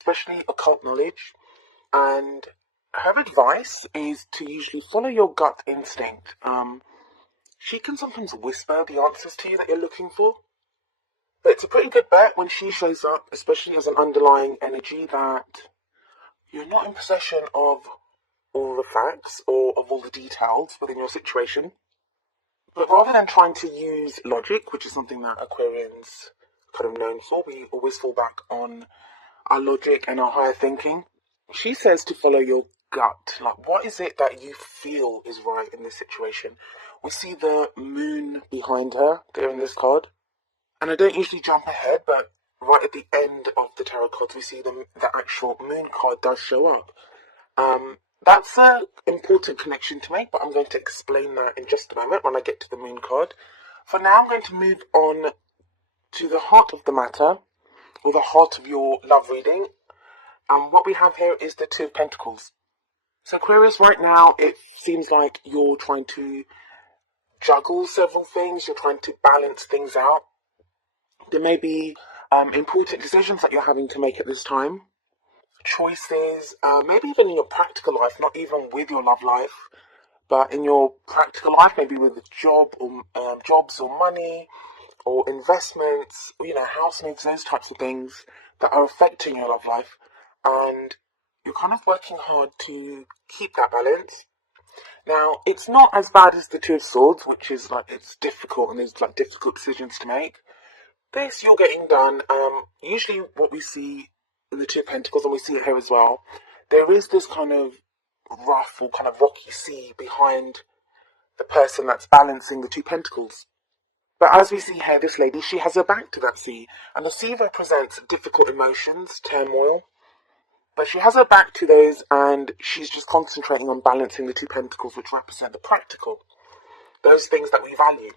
especially occult knowledge. And her advice is to usually follow your gut instinct. She can sometimes whisper the answers to you that you're looking for. But it's a pretty good bet when she shows up, especially as an underlying energy, that you're not in possession of all the facts or of all the details within your situation. But rather than trying to use logic, which is something that Aquarians kind of known for, we always fall back on our logic and our higher thinking. She says to follow your gut. Like, what is it that you feel is right in this situation? We see the moon behind her there in this card. And I don't usually jump ahead, but right at the end of the tarot cards, we see the actual moon card does show up. That's an important connection to make, but I'm going to explain that in just a moment when I get to the moon card. For now, I'm going to move on to the heart of the matter, or the heart of your love reading. And what we have here is the Two of Pentacles. So Aquarius, right now, it seems like you're trying to juggle several things. You're trying to balance things out. There may be important decisions that you're having to make at this time. Choices, maybe even in your practical life, not even with your love life, but in your practical life, maybe with a job or jobs or money or investments, or, house moves, those types of things that are affecting your love life. And you're kind of working hard to keep that balance. Now, it's not as bad as the Two of Swords, which is like, it's difficult and there's like difficult decisions to make. This you're getting done. Usually what we see in the Two of Pentacles, and we see it here as well, there is this kind of rough or kind of rocky sea behind the person that's balancing the Two Pentacles. But as we see here, this lady, she has her back to that sea, and the sea represents difficult emotions, turmoil, but she has her back to those, and she's just concentrating on balancing the Two Pentacles, which represent the practical, those things that we value.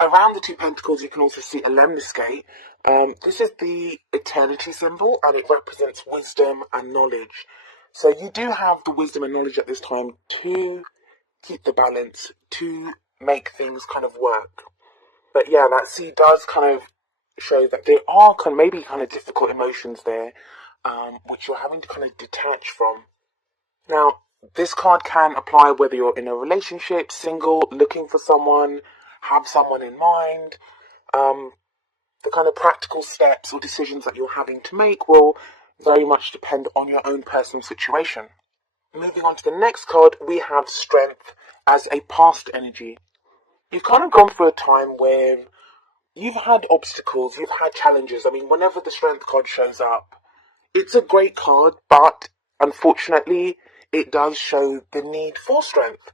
Around the Two Pentacles, you can also see a lemniscate. This is the eternity symbol, and it represents wisdom and knowledge. So you do have the wisdom and knowledge at this time to keep the balance, to make things kind of work. But yeah, that sea does kind of show that there are maybe kind of difficult emotions there, which you're having to kind of detach from. Now, this card can apply whether you're in a relationship, single, looking for someone, have someone in mind. The kind of practical steps or decisions that you're having to make will very much depend on your own personal situation. Moving on to the next card, we have Strength as a past energy. You've kind of gone through a time where you've had obstacles, you've had challenges. I mean, whenever the Strength card shows up, it's a great card, but unfortunately, it does show the need for strength.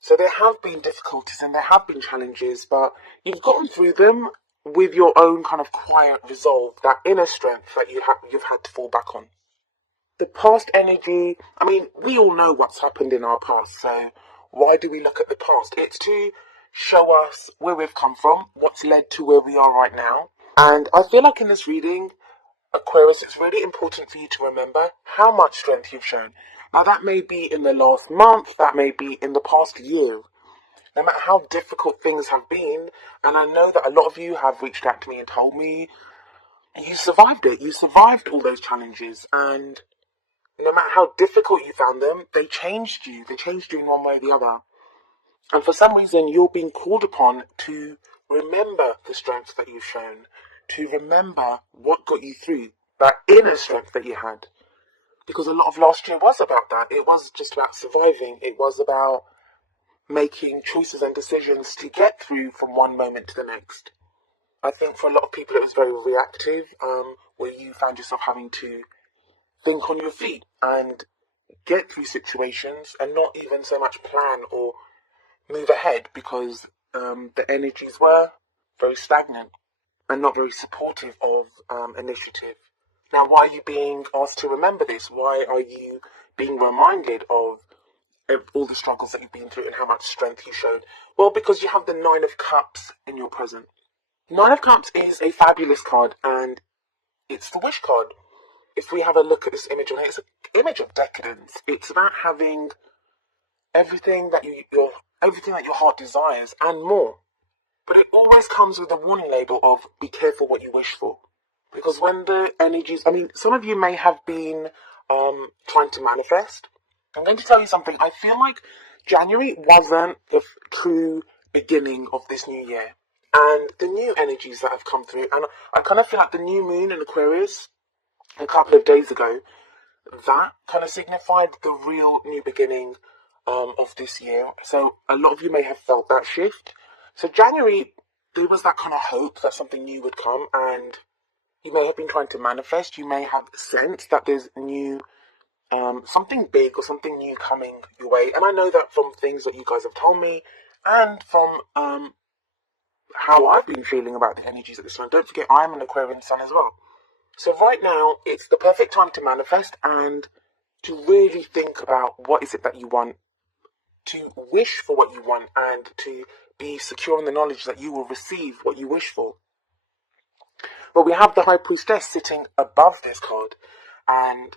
So there have been difficulties and there have been challenges, but you've gotten through them with your own kind of quiet resolve, that inner strength that you've had to fall back on. The past energy, I mean, we all know what's happened in our past, so why do we look at the past? It's to show us where we've come from, what's led to where we are right now. And I feel like in this reading, Aquarius, it's really important for you to remember how much strength you've shown. Now, that may be in the last month, that may be in the past year. No matter how difficult things have been, and I know that a lot of you have reached out to me and told me you survived it. You survived all those challenges, and no matter how difficult you found them, they changed you. They changed you in one way or the other. And for some reason, you're being called upon to remember the strength that you've shown, to remember what got you through, that inner strength that you had. Because a lot of last year was about that. It was just about surviving. It was about making choices and decisions to get through from one moment to the next. I think for a lot of people it was very reactive, where you found yourself having to think on your feet and get through situations and not even so much plan or move ahead because the energies were very stagnant and not very supportive of initiative. Now, why are you being asked to remember this? Why are you being reminded of all the struggles that you've been through and how much strength you showed? Well, because you have the Nine of Cups in your present. Nine of Cups is a fabulous card, and it's the wish card. If we have a look at this image on here, it's an image of decadence. It's about having everything that everything that your heart desires and more. But it always comes with a warning label of be careful what you wish for. Because when the energies, I mean, some of you may have been trying to manifest. I'm going to tell you something. I feel like January wasn't the true beginning of this new year. And the new energies that have come through, and I kind of feel like the new moon in Aquarius a couple of days ago, that kind of signified the real new beginning of this year. So a lot of you may have felt that shift. So January, there was that kind of hope that something new would come, and you may have been trying to manifest. You may have sensed that there's new, something big or something new coming your way. And I know that from things that you guys have told me, and from how I've been feeling about the energies at this time. Don't forget, I'm an Aquarian sun as well. So right now, it's the perfect time to manifest and to really think about what is it that you want, to wish for what you want, and to be secure in the knowledge that you will receive what you wish for. But we have the High Priestess sitting above this card, and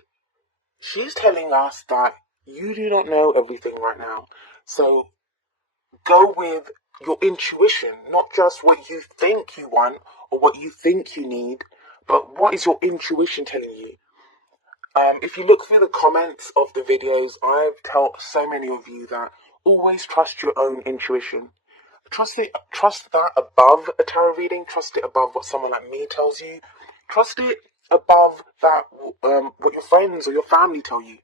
she's telling us that you do not know everything right now. So go with your intuition, not just what you think you want or what you think you need, but what is your intuition telling you? If you look through the comments of the videos, I've told so many of you that always trust your own intuition. Trust that above a tarot reading. Trust it above what someone like me tells you. Trust it above that what your friends or your family tell you.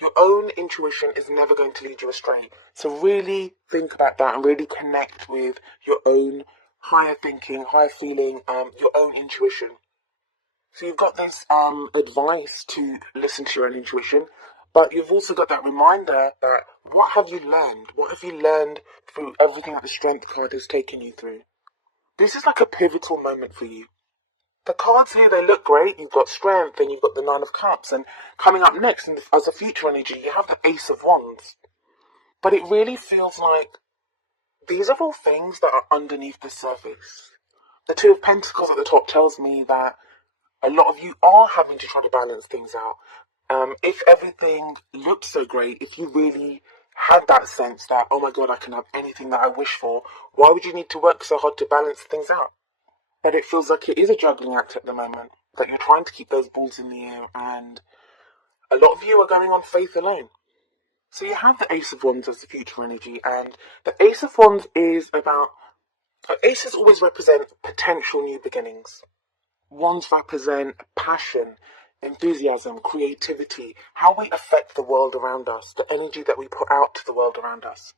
Your own intuition is never going to lead you astray. So really think about that and really connect with your own higher thinking, higher feeling, your own intuition. So you've got this advice to listen to your own intuition, but you've also got that reminder that what have you learned? What have you learned through everything that the Strength card has taken you through? This is like a pivotal moment for you. The cards here, they look great. You've got Strength and you've got the Nine of Cups, and coming up next as a future energy, you have the Ace of Wands. But it really feels like these are all things that are underneath the surface. The Two of Pentacles at the top tells me that a lot of you are having to try to balance things out. If everything looked so great, if you really had that sense that, oh my God, I can have anything that I wish for, why would you need to work so hard to balance things out? But it feels like it is a juggling act at the moment, that you're trying to keep those balls in the air, and a lot of you are going on faith alone. So you have the Ace of Wands as the future energy, and the Ace of Wands is about, aces always represent potential new beginnings. Wands represent passion, enthusiasm, creativity, how we affect the world around us, the energy that we put out to the world around us.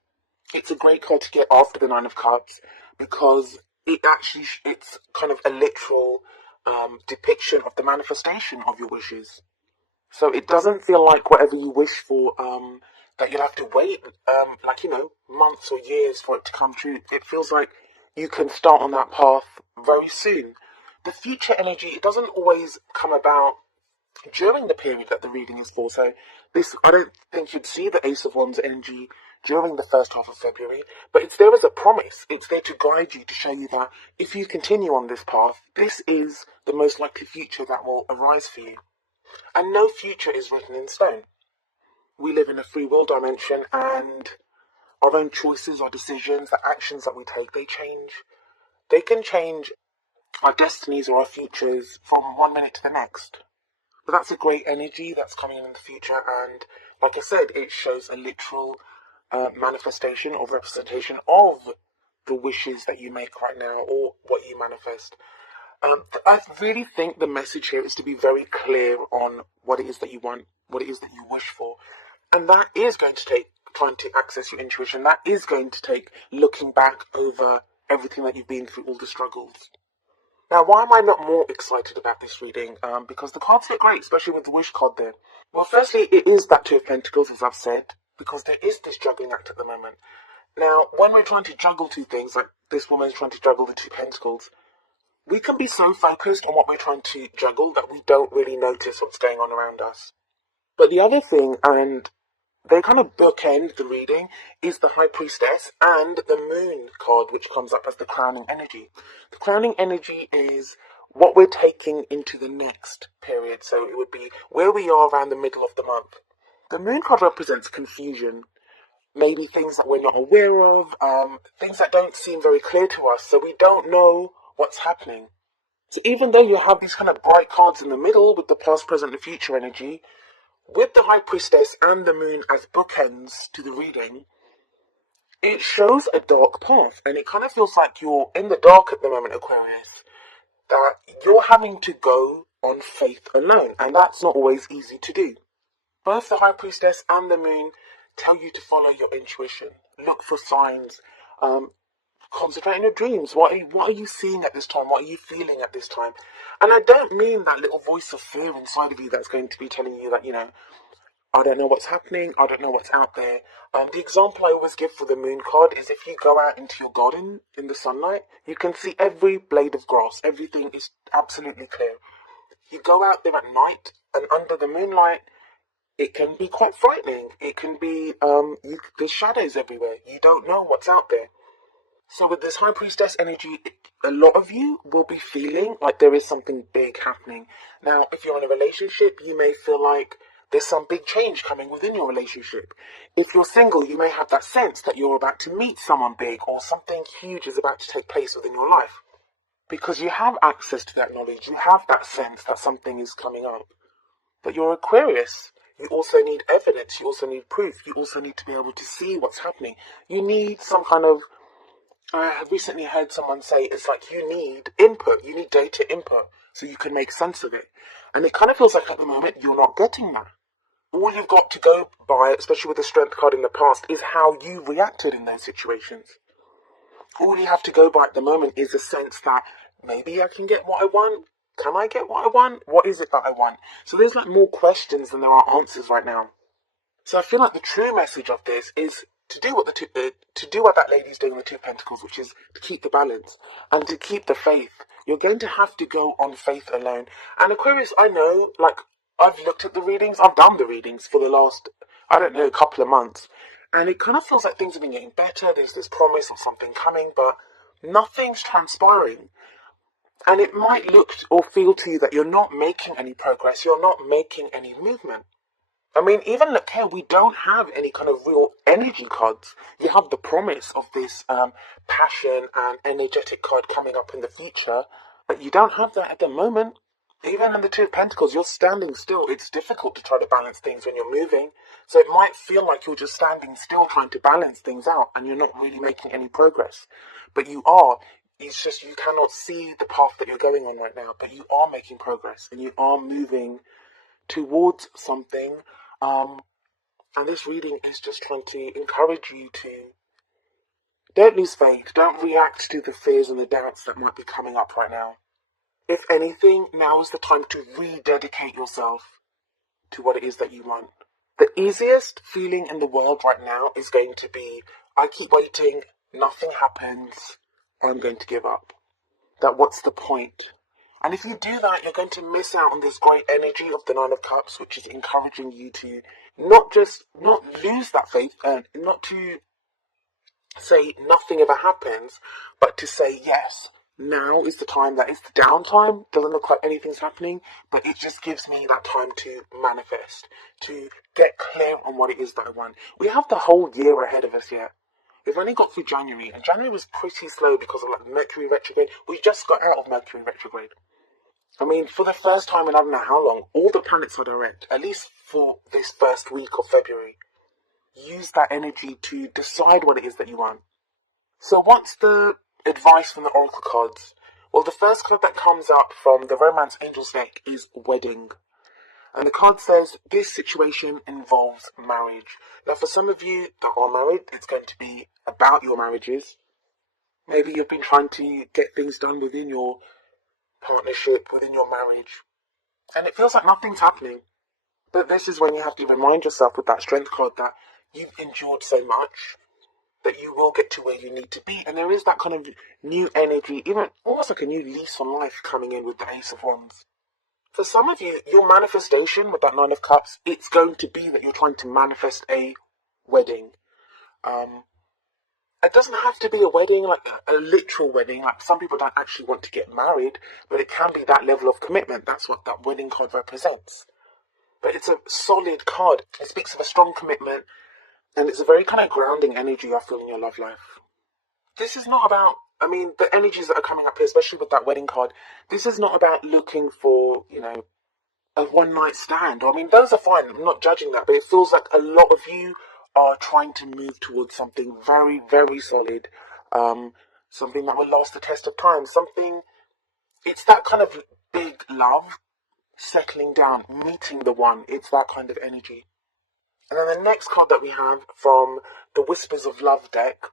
It's a great card to get after the Nine of Cups because it's kind of a literal depiction of the manifestation of your wishes. So it doesn't feel like whatever you wish for, that you'll have to wait, months or years for it to come true. It feels like you can start on that path very soon. The future energy, it doesn't always come about during the period that the reading is for. So I don't think you'd see the Ace of Wands energy during the first half of February, but it's there as a promise. It's there to guide you, to show you that if you continue on this path, this is the most likely future that will arise for you. And no future is written in stone. We live in a free will dimension, and our own choices, our decisions, the actions that we take, they change. They can change our destinies or our futures from one minute to the next. But that's a great energy that's coming in the future, and like I said, it shows a literal manifestation or representation of the wishes that you make right now or what you manifest. I really think the message here is to be very clear on what it is that you want, what it is that you wish for. And that is going to take trying to access your intuition. That is going to take looking back over everything that you've been through, all the struggles. Now, why am I not more excited about this reading? Because the cards look great, especially with the wish card there. Well, firstly, it is that Two of Pentacles, as I've said, because there is this juggling act at the moment. Now, when we're trying to juggle two things, like this woman's trying to juggle the Two Pentacles, we can be so focused on what we're trying to juggle that we don't really notice what's going on around us. But the other thing, and they kind of bookend the reading, is the High Priestess and the Moon card, which comes up as the crowning energy. The crowning energy is what we're taking into the next period, so it would be where we are around the middle of the month. The Moon card represents confusion, maybe things that we're not aware of, things that don't seem very clear to us, so we don't know what's happening. So even though you have these kind of bright cards in the middle with the past, present, and future energy, with the High Priestess and the Moon as bookends to the reading, it shows a dark path, and it kind of feels like you're in the dark at the moment, Aquarius, that you're having to go on faith alone, and that's not always easy to do. Both the High Priestess and the Moon tell you to follow your intuition, look for signs, concentrate on your dreams. What are you seeing at this time? What are you feeling at this time? And I don't mean that little voice of fear inside of you that's going to be telling you that, I don't know what's happening, I don't know what's out there. The example I always give for the Moon card is if you go out into your garden in the sunlight, you can see every blade of grass. Everything is absolutely clear. You go out there at night, and under the moonlight, it can be quite frightening. It can be, there's shadows everywhere. You don't know what's out there. So with this High Priestess energy, a lot of you will be feeling like there is something big happening. Now, if you're in a relationship, you may feel like there's some big change coming within your relationship. If you're single, you may have that sense that you're about to meet someone big or something huge is about to take place within your life. Because you have access to that knowledge, you have that sense that something is coming up. But you're Aquarius. You also need evidence, you also need proof, you also need to be able to see what's happening. You need some kind of, I have recently heard someone say it's like you need input, you need data input so you can make sense of it. And it kind of feels like at the moment you're not getting that. All you've got to go by, especially with the Strength card in the past, is how you reacted in those situations. All you have to go by at the moment is a sense that maybe I can get what I want. Can I get what I want? What is it that I want? So there's like more questions than there are answers right now. So I feel like the true message of this is to do what that lady's doing with the Two of Pentacles, which is to keep the balance and to keep the faith. You're going to have to go on faith alone. And Aquarius, I know, like, I've looked at the readings, I've done the readings for the last, couple of months. And it kind of feels like things have been getting better. There's this promise of something coming, but nothing's transpiring. And it might look or feel to you that you're not making any progress, you're not making any movement. I mean, even look here, we don't have any kind of real energy cards. You have the promise of this passion and energetic card coming up in the future, but you don't have that at the moment. Even in the Two of Pentacles, you're standing still. It's difficult to try to balance things when you're moving. So it might feel like you're just standing still trying to balance things out and you're not really making any progress. But you are. It's just you cannot see the path that you're going on right now, but you are making progress and you are moving towards something. And this reading is just trying to encourage you to don't lose faith. Don't react to the fears and the doubts that might be coming up right now. If anything, now is the time to rededicate yourself to what it is that you want. The easiest feeling in the world right now is going to be, I keep waiting, nothing happens, I'm going to give up. That what's the point? And if you do that, you're going to miss out on this great energy of the Nine of Cups, which is encouraging you to not lose that faith, and not to say nothing ever happens, but to say yes. Now is the time that it's the downtime. Doesn't look like anything's happening, but it just gives me that time to manifest, to get clear on what it is that I want. We have the whole year ahead of us yet. We've only got through January, and January was pretty slow because of like Mercury retrograde. We just got out of Mercury retrograde. I mean, for the first time in I don't know how long, all the planets are direct, at least for this first week of February. Use that energy to decide what it is that you want. So what's the advice from the Oracle cards? Well, the first card that comes up from the Romance Angels deck is Wedding. And the card says, this situation involves marriage. Now, for some of you that are married, it's going to be about your marriages. Maybe you've been trying to get things done within your partnership, within your marriage. And it feels like nothing's happening. But this is when you have to remind yourself with that Strength card that you've endured so much, that you will get to where you need to be. And there is that kind of new energy, even almost like a new lease on life coming in with the Ace of Wands. For some of you, your manifestation with that Nine of Cups, it's going to be that you're trying to manifest a wedding. It doesn't have to be a wedding, like a literal wedding. Like some people don't actually want to get married, but it can be that level of commitment. That's what that wedding card represents. But it's a solid card. It speaks of a strong commitment, and it's a very kind of grounding energy I feel in your love life. This is not about I mean, the energies that are coming up here, especially with that wedding card, this is not about looking for, a one night stand. I mean, those are fine. I'm not judging that, but it feels like a lot of you are trying to move towards something very, very solid. Something that will last the test of time. It's that kind of big love settling down, meeting the one. It's that kind of energy. And then the next card that we have from the Whispers of Love deck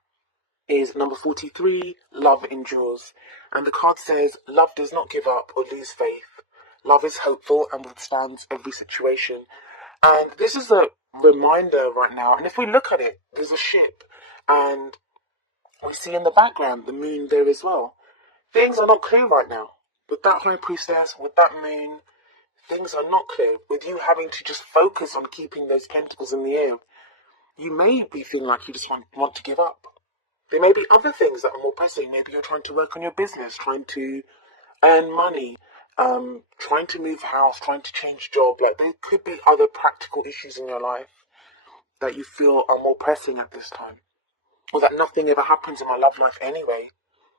is number 43, Love Endures. And the card says, love does not give up or lose faith. Love is hopeful and withstands every situation. And this is a reminder right now. And if we look at it, there's a ship. And we see in the background the moon there as well. Things are not clear right now. With that High Priestess, with that moon, things are not clear. With you having to just focus on keeping those pentacles in the air, you may be feeling like you just want to give up. There may be other things that are more pressing. Maybe you're trying to work on your business, trying to earn money, trying to move house, trying to change job. Like, there could be other practical issues in your life that you feel are more pressing at this time. Or that nothing ever happens in my love life anyway.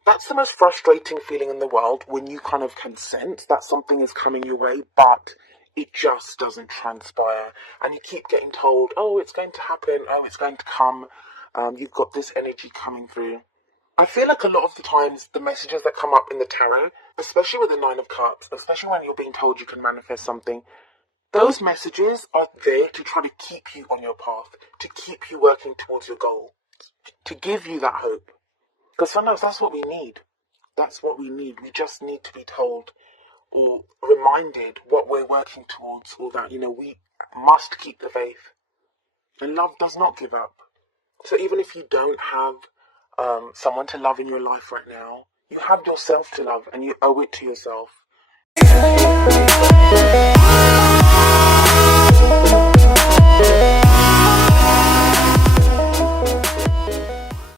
That's the most frustrating feeling in the world, when you kind of can sense that something is coming your way, but it just doesn't transpire. And you keep getting told, oh, it's going to happen, oh, it's going to come. You've got this energy coming through. I feel like a lot of the times the messages that come up in the tarot, especially with the Nine of Cups, especially when you're being told you can manifest something, those messages are there to try to keep you on your path, to keep you working towards your goal, to give you that hope. Because sometimes that's what we need. That's what we need. We just need to be told or reminded what we're working towards, or that, we must keep the faith. And love does not give up. So even if you don't have someone to love in your life right now, you have yourself to love, and you owe it to yourself.